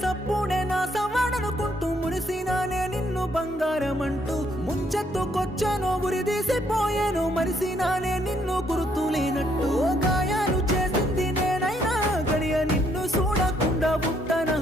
సప్పుడే నా సవాడనుకుంటూ మురిసినానే నిన్ను బంగారమంటూ ముంచెత్తుకొచ్చాను ఉరిదీసిపోయాను మరిసినానే నిన్ను గుర్తులేనట్టు గాయాలు చేసింది నేనైనా గడియ నిన్ను చూడకుండా ఉంటానా